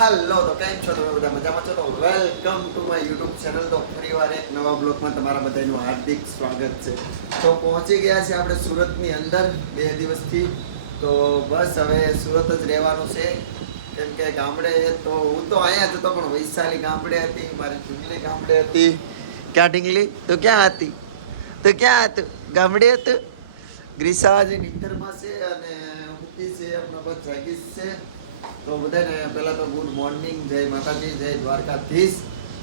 હાલો તો કેમ છો તમે બધા? મજામાં છો? તો welcome to my YouTube channel તો ફરીવાર એક નવા બ્લોગમાં તમારા બધાનું હાર્દિક સ્વાગત છે. તો પહોંચી ગયા છે આપણે સુરતની અંદર બે દિવસથી. તો બસ હવે સુરત જ રહેવાનું છે. કેમ કે ગામડે તો હું તો અહીંયા જ હતો, પણ વૈશાલી ગામડે હતી, મારી ઢીંગલી ગામડે હતી. ક્યાં ઢીંગલી? તો ક્યાં હતી? તો ક્યાં હતું? ગામડે હતું? ગ્રીસા જે નીંદરમાં છે અને મૂકી છે હમણાં બસ જાગીશ છે. તો બધાને પહેલાં તો ગુડ મોર્નિંગ જય માતાજી, જય દ્વારકાધીશ.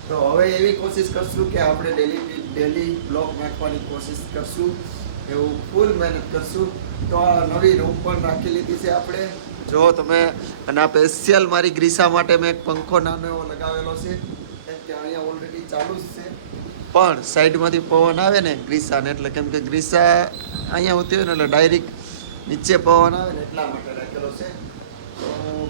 તો હવે એવી કોશિશ કરશું કે આપણે ડેલી ડેલી બ્લોગ નાખવાની કોશિશ કરશું. એવું ફૂલ મહેનત કરશું. તો આ નવી રૂમ પણ રાખી લીધી છે આપણે. જો તમે, અને આ સ્પેશિયલ મારી ગ્રીસા માટે મેં એક પંખો નાનો એવો લગાવેલો છે. કેમ કે અહીંયા ઓલરેડી ચાલુ જ છે. પણ સાઈડમાંથી પવન આવે ને ગ્રીસાને, એટલે કેમ કે ગ્રીસા અહીંયા હોતી હોય ને એટલે ડાયરેક્ટ નીચે પવન આવે ને એટલા માટે રાખેલો છે.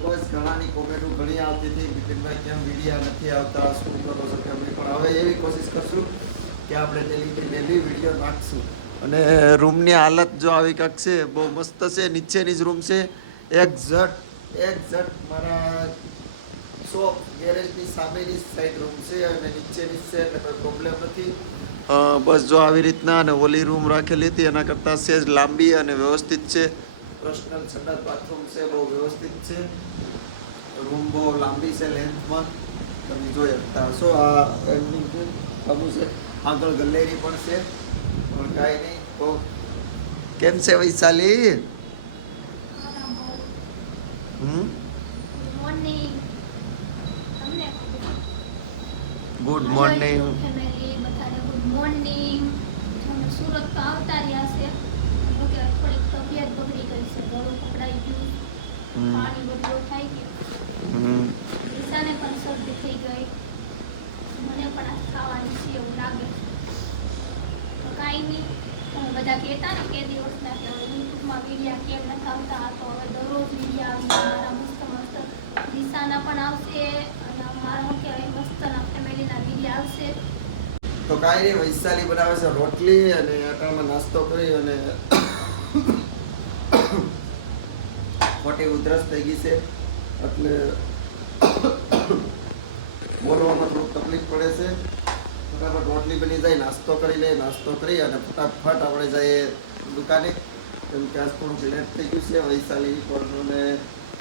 બસ ઘણાની કોમેન્ટો ઘણી આવતી હતી. બિપિનભાઈ કેમ વિડીયા નથી આવતા? શું કરો છો કેમ પણ હવે એવી કોશિશ કરશું કે આપણે ડેલી ડેલી વીડિયો નાખશું. અને રૂમની હાલત જો આવી કાંક છે, બહુ મસ્ત છે, નીચેની જ રૂમ છે. એક ઝટ એક ઝટ મારા શોપ ગેરેજની સામેની સાઈડ રૂમ છે અને નીચેની છે એટલે કોઈ પ્રોબ્લેમ નથી. બસ જો આવી રીતના અને ઓલી રૂમ રાખેલી હતી, એના કરતાં સેજ લાંબી અને વ્યવસ્થિત છે. પર્સનલ સંડાસ બાથરૂમ છે, બહુ વ્યવસ્થિત છે. રૂમ બહુ લાંબી છે લેન્થમાં તમે જોઈ શકતા હશો. આ એન્ડિંગ છે છે, આગળ ગલેરી પણ છે. પણ કાંઈ નહીં. તો કેમ છે Vaishali? Good morning good morning Surat તો આવતા રહ્યા છે. બધું કેમ નથી આવતા તો હવે દરરોજ વિડીયા આવશે મસ્ત મસ્ત ઈશાના પણ આવશે અને મારા શું કહેવાય મસ્તના ફેમિલીના વિડીયા આવશે તો નહીં, વૈશાલી બનાવે છે રોટલી અને આટામાં નાસ્તો કરી અને ખોટી ઉધરસ થઈ ગઈ છે. એટલે બોલવામાં થોડુંક તકલીફ પડે છે. ફટાફટ રોટલી બની જાય, નાસ્તો કરી લે, નાસ્તો કરી અને ફટાફટ આપણે જઈએ દુકાને. કેમ કે આજ થોડુંક લેટ થઈ ગયું છે, વૈશાલી પણ ને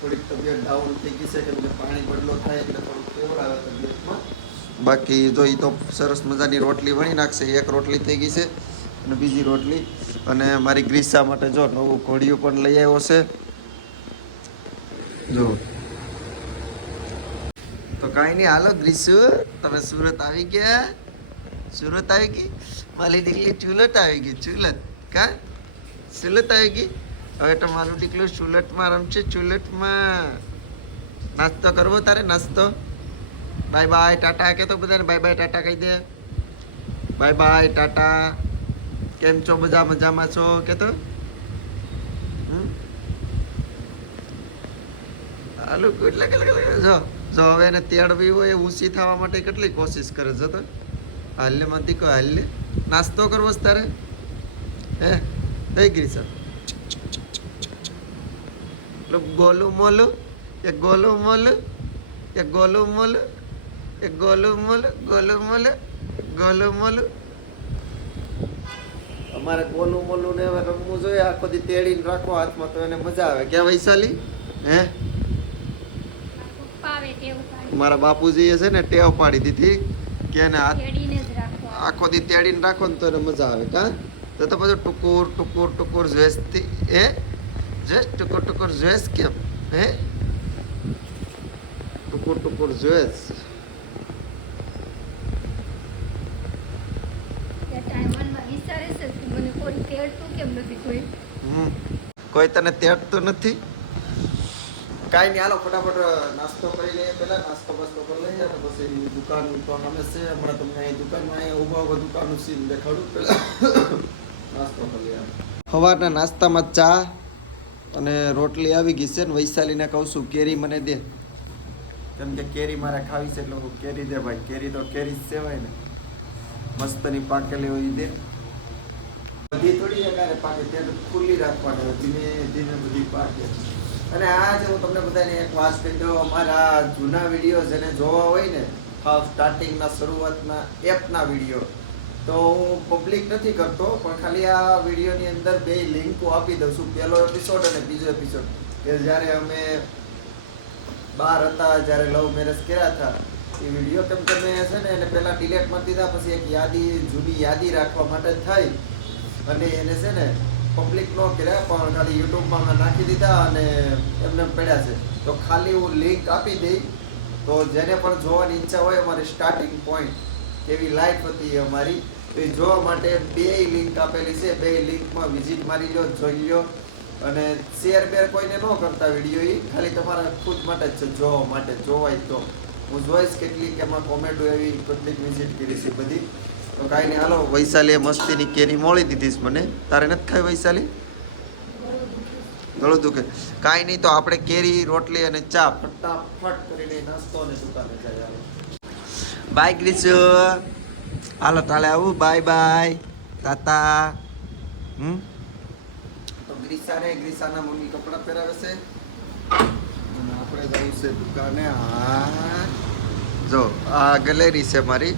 થોડીક તબિયત ડાઉન થઈ ગઈ છે, કેમ કે પાણી બદલો થાય એટલે થોડુંક કેવડાવે તબિયતમાં. બાકી જો એ તો સરસ મજાની રોટલી વણી નાખશે, એક રોટલી થઈ ગઈ છે અને બીજી રોટલી. અને મારી ગ્રીસા માટે જો નવું ઘોડિયું પણ લઈ આવ્યો છે. જો. તો કાંઈ નહીં, હાલો, ગ્રીસુ, તમે સુરત આવી ગયા. સુરત આવી ગઈ? મારી દીકરી ચુલટ આવી ગઈ ચુલટ કા? ચુલત આવી ગઈ? હવે તો મારું દીકરું ચુલટમાં રમશે ચુલટમાં નાસ્તો કરવો તારે, નાસ્તો? બાય બાય, ટાટા કે તો બધાને, બાય બાય, ટાટા કહી દે. Bye bye, Tata. કેમ છો બધા મજામાં છો? કે તો હમ? કેટલા કેટલા જો. જો, હવે એને તેડવી હોય એ ઊંચી થવા માટે કેટલી કોશિશ કરે છે તો. હાલ્લે માંથી કહો હાલ્લે નાસ્તો કરવો છે હે? થઈ ગઈ સર ગોલું મોલું, એ ગોલું કે ગોલું કે ગોલું મોલું, ગોલું અમારે ગોલું મોલું રમવું જોઈએ. આખો દી તેડીને રાખો હાથમાં તો એને મજા આવે. ક્યાં વૈશાલી? હે પપ્પા આવે ટેવ પાડી મારા બાપુજીએ છે ને ટેવ પાડી દીધી કે રાખો આખો દી તેડીને રાખો ને તો એને મજા આવે કા? તો તો બધું ટુકુર ટુકુર ટુકુર જોઈશથી હે? જોઈશ ટુકુર ટુકુર જોઈશ કેમ? હે? ટુકુર ટુકુર જોઈશ કોઈ તને તેડતું નથી? કાંઈ નહીં હાલો ફટાફટ નાસ્તો કરી લઈએ પહેલા. નાસ્તો બાસ્તો કરી લઈએ તો પછી દુકાન તો અમે છે. હમણાં તમને અહીં દુકાનમાં અહીંયા ઊભા ઊભા દુકાનનું સીન દેખાડું. પહેલાં નાસ્તો કરી લઈએ સવારના નાસ્તામાં ચા અને રોટલી આવી ગઈ છે ને વૈશાલીને કહું છું કેરી મને દે. કેમ કે કેરી મારે ખાવી છે એટલે હું કેરી દે ભાઈ. કેરી તો કેરી જ સેવાય ને. મસ્તની પાકેલી હોય દે. બધી થોડી અગારે પાકે ત્યાં ખુલ્લી રાખવાની ધીમે ધીમે બધી પાકે. અને આજે હું તમને બધાને એક વાત કહી દઉં, અમારા જૂના વીડિયો જેને જોવા હોય ને સ્ટાર્ટિંગના શરૂઆતના એપના વીડિયો તો હું પબ્લિક નથી કરતો, પણ ખાલી આ વિડીયોની અંદર બે લિંકો આપી દઉં છું. પહેલો એપિસોડ અને બીજો એપિસોડ કે જ્યારે અમે બાર હતા, જ્યારે લવ મેરેજ કર્યા હતા, એ વીડિયો કેમ કે મેં છે ને એને પહેલાં ડિલેટ મારી દીધા, પછી એક યાદી, જૂની યાદી રાખવા માટે થઈ અને એને છે ને પબ્લિક ન કર્યા, પણ ખાલી યુટ્યુબમાં નાખી દીધા અને એમને પડ્યા છે. તો ખાલી હું લિંક આપી દઈ, તો જેને પણ જોવાની ઈચ્છા હોય, અમારી સ્ટાર્ટિંગ પોઈન્ટ કેવી લાઈફ હતી અમારી એ જોવા માટે બે લિંક આપેલી છે. બે લિંકમાં વિઝિટ મારી લો, જોઈ લો અને શેર બેર કોઈને ન કરતા વીડિયો એ, ખાલી તમારા ખુદ માટે જ છે. જોવા માટે, જોવાય તો. હું જોઈશ કેટલીક એમાં કોમેન્ટો એવી કેટલીક વિઝિટ કરી છે બધી. તો કાંઈ નહીં, હાલો, વૈશાલીએ મસ્તીની કેરી મોળી દીધી મને. તારે નથી ખાઈ વૈશાલી? ગળું દુખે. કાંઈ નહીં, તો આપણે કેરી, રોટલી અને ચા ફટાફટ કરીને નાસ્તો જઈએ બાય ગ્રીસુ હાલો, તાલે આવું. Bye bye. તાતા. હમ? તો ગ્રીસાને, ગ્રીસાના મમ્મી કપડાં પહેરાવે છે. આપણે જવું છે દુકાને. આ જો, આ ગેલેરી છે મારી.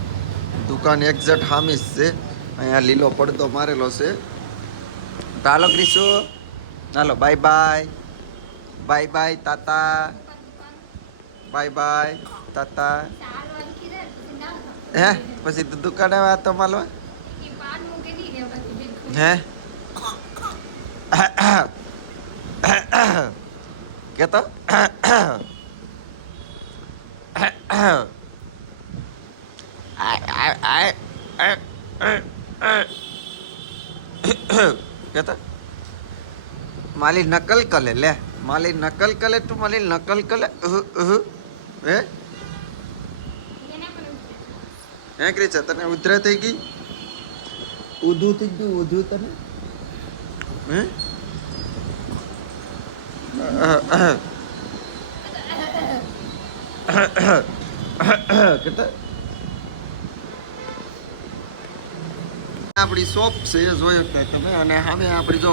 દુકાન એક્ઝેક્ટ હામીસ છે. અહીંયા લીલો પડદો મારેલો છે. તો હાલો ગ્રીસુ હાલો બાય બાય બાય બાય તાતા. બાય બાય તાતા. હે? પછી દુકાને આવ્યા તો માલવા હે? કેતો? કેતો? માલી નકલ કલે લે. માલી નકલ કલે તું માલી નકલ કલે. હે છે. હે? ક્રિચા તને ઉધરે થઈ ગઈ? ઉધું થઈ ગયું ઉધું તને? હે? કેટલા આપણી શોપ છે એ જોઈ શકતા તમે. અને સામે આપણી જો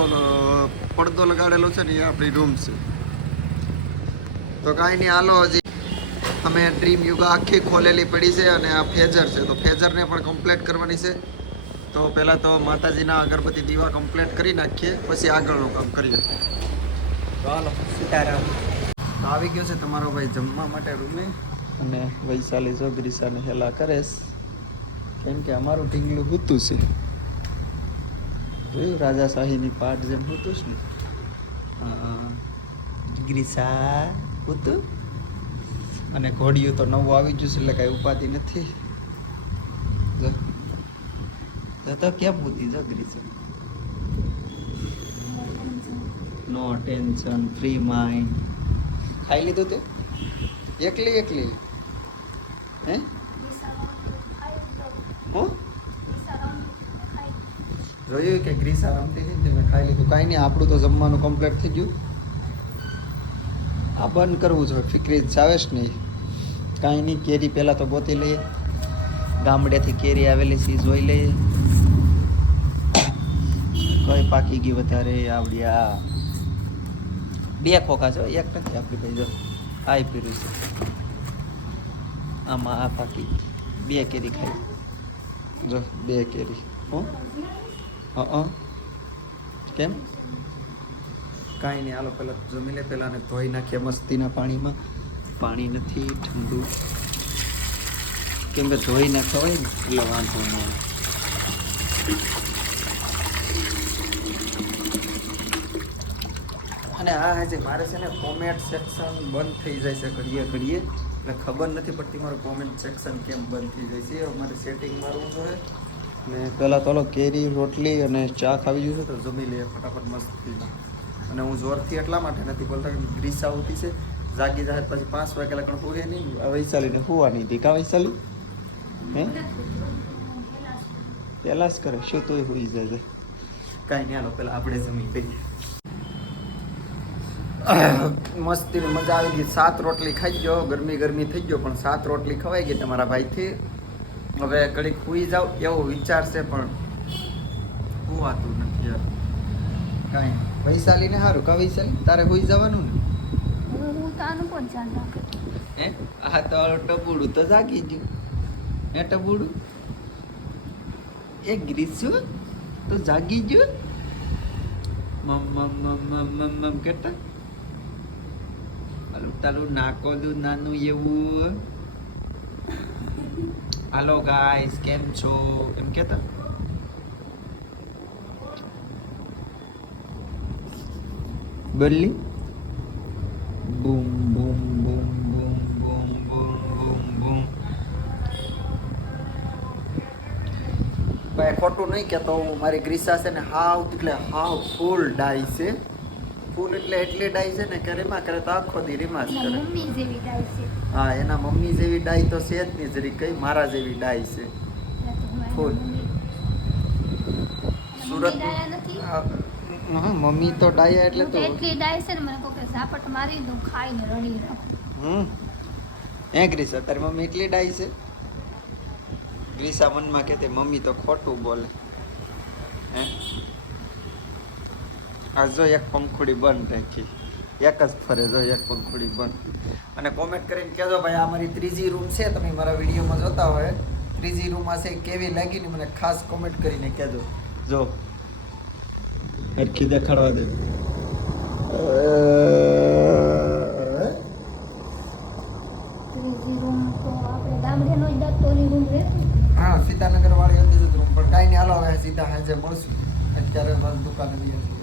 પડદો લગાડેલો છે ને, એ આપણી રૂમ છે. તો કાંઈ નહીં, હાલો, હજી અમે ડ્રીમ યુગા આખી ખોલેલી પડી છે અને આ ફેજર છે. તો ફેજરને પણ કમ્પ્લીટ કરવાની છે. તો પહેલાં તો માતાજીના અગરબત્તી દીવા કમ્પ્લીટ કરી નાખીએ, પછી આગળનું કામ કરીએ. તો હાલો, સીતારામ. તો આવી ગયો છે તમારો ભાઈ જમવા માટે રૂમે. અને વૈશાલી જો ગ્રીસાને હેલા કરેશ કેમ કે અમારું ઢીંગલું ગુતું છે. જોયું? રાજાશાહીની પાઠ જેમ હતું છે ને? ગ્રીસા હતું. અને ઘોડિયું તો નવું આવી ગયું છે, એટલે કાંઈ ઉપાધિ નથી. જો. જો તો કેમ પૂતી જો ગ્રીસા નો ટેન્શન, ફ્રી માઇન્ડ. ખાઈ લીધું તે? એકલી એકલી? હે? હું? જોયું કે ગ્રીસા રમતી હતી ને મેં ખાઈ લીધું. કાંઈ નહીં, આપણું તો જમવાનું કમ્પ્લીટ થઈ ગયું. આ બંધ કરવું જોઈએ, ફિકરી ચાવેશ નહીં કાંઈ નહીં, કેરી પહેલાં તો ગોતી લઈએ. ગામડેથી કેરી આવેલી છે જોઈ લઈએ. કઈ પાકી ગઈ વધારે, આવડી આ. બે ખોખા છે એક નથી આપણી ભાઈ જો. આ પીરું છે. આમાં આ પાકી બે કેરી ખાઈ. જો, બે કેરી. હું? હં કેમ? કાંઈ નહીં, હાલો પહેલાં જમી લે પહેલાં ને ધોઈ નાખીએ મસ્તીના પાણીમાં. પાણી નથી, ઠંડુ. કેમ કે ધોઈ નાખ્યા હોય ને, એટલે વાંધો ન આવે. અને આ હજી મારે છે ને કોમેન્ટ સેક્શન બંધ થઈ જાય છે ઘડીએ ઘડીએ. એટલે ખબર નથી પડતી મારું કોમેન્ટ સેક્શન કેમ બંધ થઈ જાય છે અમારે સેટિંગ મારવું જોઈએ ને પહેલાં તો કેરી રોટલી અને ચા ખાવી જોઈએ. તો જમી લઈએ ફટાફટ મસ્તીમાં. અને હું જોરથી એટલા માટે નથી બોલતા કે ગ્રીસ આવતી છે જાગી જાય પછી પાંચ વાગે લગન હોઈએ નહીં. વૈશાલીને હોવાની હતી કા વૈશાલી? હે? પહેલાં જ કરે શું તોય હોઈ જાય કાંઈ નહીં હાલો પહેલાં આપણે જમી લઈએ. મસ્તીની મજા આવી ગઈ. સાત રોટલી ખાઈ ગયો ગરમી ગરમી થઈ ગયો પણ સાત રોટલી ખવાઈ ગઈ તમારા ભાઈથી. હવે ઘડીક સુઈ જાવ એવો વિચાર છે પણ હોવાતું નથી યાર. કાંઈ વૈશાલીને સારું કા વૈશાલી? તારે સુઈ જવાનું ને? હું ધ્યાન હે? આ તો ટબુડું તો જાગી ગયું. હે ટબુડું? એ ગ્રીસુ તો જાગી ગયું? મમ મમ મમ મમ મમ મમ કેતા? તારું નાકોલું નાનું એવું હાલો ગાઈસ કેમ છો એમ કેતા બોલી બૂમ બૂમ બૂમ બૂમ બૂમ બૂમ બૂમ બૂમ ભાઈ ખોટું નહીં કહેતો હું. મારી ગ્રીસા છે ને હાવ એટલે હાવ ફૂલ ડાય છે. ફૂલ એટલે એટલી ડાય છે ને કે રીમા કરે તો આખો દી રીમા જ એના કરે મમ્મી જેવી ડાય છે. હા એના મમ્મી જેવી ડાય તો છે જ નહીં જરી કઈ મારા જેવી ડાય છે? ફૂલ. સુરત મમ્મી તો ડાયા એટલે તો એટલી ડાય છે ને મને કોકે ઝાપટ મારી દઉં ખાઈને રડી રહું. હમ. હે ગ્રીસા તારી મમ્મી એટલી ડાય છે? ગ્રીસા મનમાં કે તે મમ્મી તો ખોટું બોલે. હે? આ જો એક પંખુડી બંધ રાખી. એક જ ફરે જો એક પંખુડી બંધ અને કોમેન્ટ કરીને કહેજો ભાઈ આ મારી ત્રીજી રૂમ છે તમે મારા વિડીયોમાં જોતા હોય. ત્રીજી રૂમ હશે કેવી લાગી ને મને ખાસ કોમેન્ટ કરીને કહેજો. જો. હરખી દેખાડવા દે. હા સીતાનગર વાળી હતી જ રૂમ પણ કાંઈ નહીં હાલો હવે સીધા હાજે મળશું. અત્યારે બસ દુકાને જઈએ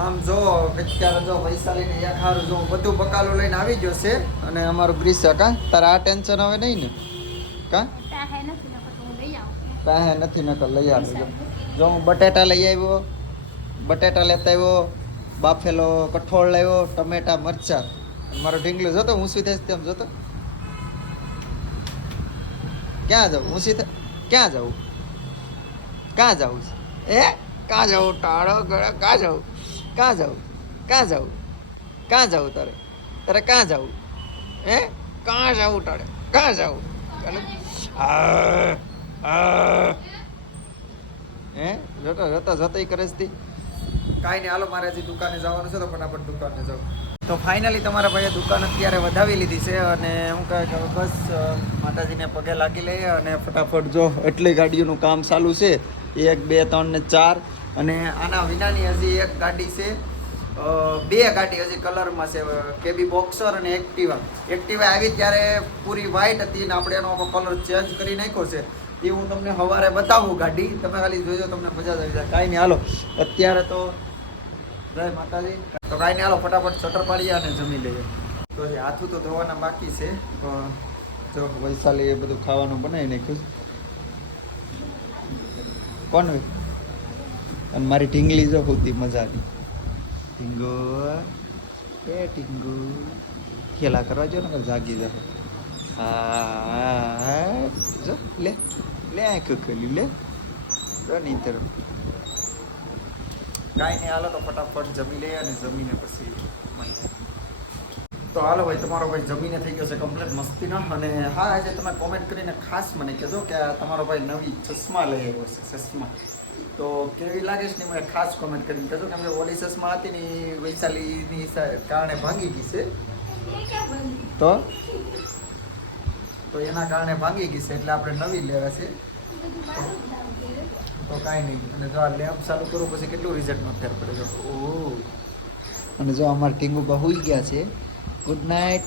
આમ જો અત્યારે જો વૈશાલીને હારું જો બધું બકાલું લઈને આવી ગયો છે અને અમારું ગ્રીસ કા? તારા આ ટેન્શન હવે નહીં ને? કા? પાસે નથી નકર લઈ આવજો જો. હું બટેટા લઈ આવ્યો, બટેટા લેતા આવ્યો, બાફેલો કઠોળ લાવ્યો, ટમેટા, મરચા. મારો ઢીંગલું જોતો ઊંસી થઈશ તેમ જોતો. ક્યાં જાઉં? ઊંસી ક્યાં જાઉં? ક્યાં જાઉં? એ? ક્યાં જાઉં? ટાળો, ગળા, ક્યાં જાઉં? ક્યાં જવું ક્યાં જવું ક્યાં જવું તારે? તારે ક્યાં જવું હે? ક્યાં જવું તારે? ક્યાં જવું હે? જોતો જોતો જોતો કરે છે કાંઈ નહીં, હાલો, મારે હજી દુકાને જવાનું છે તો ફટાફટ દુકાને જાઉં. તો ફાઇનલી તમારા ભાઈએ દુકાન અત્યારે વધાવી લીધી છે અને હું કહે કે બસ, માતાજીને પગે લાગી લઈએ અને ફટાફટ જો, એટલી ગાડીઓનું કામ ચાલુ છે. એક, બે, ત્રણ ને ચાર. અને આના વિનાની હજી એક ગાડી છે. બે ગાડી હજી કલરમાં છે. કેબી બોક્સર અને એક્ટિવા. એક્ટિવા આવી ત્યારે પૂરી વ્હાઈટ હતી ને આપણે એનો કલર ચેન્જ કરી નાખ્યો છે. એ હું તમને સવારે બતાવું ગાડી. તમે ખાલી જોજો, તમને મજા આવી જાય. કાંઈ નહીં, હાલો. અત્યારે તો જય માતાજી. તો કાંઈ નહીં, હાલો, ફટાફટ શટર પાડીએ અને જમી લઈએ. તો એ હાથું તો ધોવાના બાકી છે તો જો વૈશાલી એ બધું ખાવાનું બનાવી નાખ્યું. કોણ અને મારી ઢીંગલી જો હોતી મજાની. ઢીંગો, એ ઢીંગુ. ખેલા કરવા જો ને જાગી જાવ. હા, જો, લે લે આ કકલી, લે. તો નહીં તર કાંઈ નહીં હાલો તો ફટાફટ જમી લઈએ અને જમીને પછી મળીએ. તો હાલો ભાઈ, તમારો ભાઈ જમીને થઈ ગયો છે કમ્પ્લીટ મસ્તીનો. અને હા, આજે તમે કોમેન્ટ કરીને ખાસ મને કહેજો કે તમારો ભાઈ નવી ચશ્મા લઈ આવ્યો છે, ચશ્મા. તો કેવી લાગે છે મને ખાસ કોમેન્ટ કરીને કહેજો. કેમ કે ઓલી ચશ્મા હતી ને એ વૈશાલીની કારણે ભાંગી ગઈ છે. તો? તો એના કારણે ભાંગી ગઈ છે, એટલે આપણે નવી લેવા છે. તો કાંઈ નહીં. અને જો આ લેમ્પ ચાલુ કરું, પછી કેટલું રિઝલ્ટમાં ફેર પડે જો ઓહ. અને જો અમારા ટીંગુ બહુ ગયા છે. Good night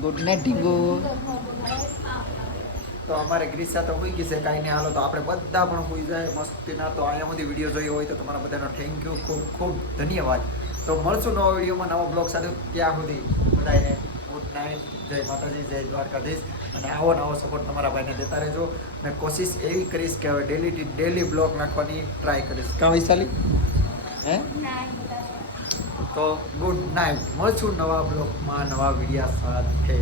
good night Tingu. તો અમારે ગ્રીસા તો હોઈ ગઈ છે, કાંઈ નહીં. હાલો, તો આપણે બધા પણ હોઈ જાય મસ્તીના. તો અહીંયા સુધી વીડિયો જોયો હોય તો તમારા બધાનો થેન્ક યુ ખૂબ ખૂબ ધન્યવાદ. તો મળશું નવા વિડીયોમાં નવા બ્લોગ સાથે ત્યાં સુધી. બધાને ગુડ નાઇટ જય માતાજી, જય દ્વારકાધીશ. અને આવો નવો સપોર્ટ તમારા ભાઈને દેતા રહેજો. અને કોશિશ એવી કરીશ કે હવે ડેલી ડેલી બ્લોગ નાખવાની ટ્રાય કરીશ. કાં વૈશાલી હે? તો ગુડ નાઇટ મળશું નવા બ્લોગમાં નવા વિડીયા સાથે.